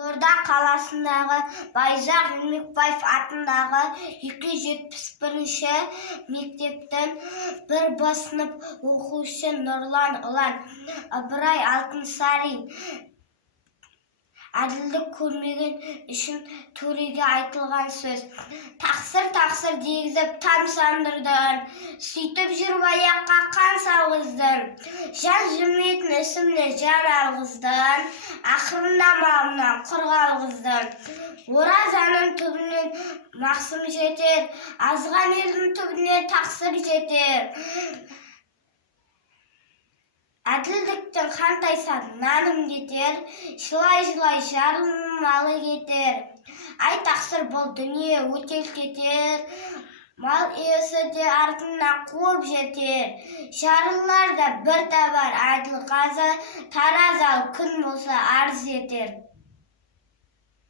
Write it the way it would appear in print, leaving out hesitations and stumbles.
Қызылорда қаласындағы Байзақ Ермекбаев атындағы 271-ші мектептің бір сынып оқушысы Нұрлан Ұлан Ыбырай Алтынсарин әділдік көрмеген үшін төреге айтылған сөз. Тақсыр дегізіп тамсандырдың, сөйтіп жүріп аяққа қан салғыздың. Жан жүрмейтін ісімне жан алғыздың, ақырында малымнан құр қалғыздың. Оразаның түбінен мақсым жетер, азған елдің түбінен тақсыр жетер. Әділдіктің қан тайса наным кетер, жылай жарым малы кетер. Ай тақсыр бұл дүние өтел кетер, мал иесі де артынан қуып жетер. Жарылар да бір табар әділ қазы, таразалы күн болса арыз етер.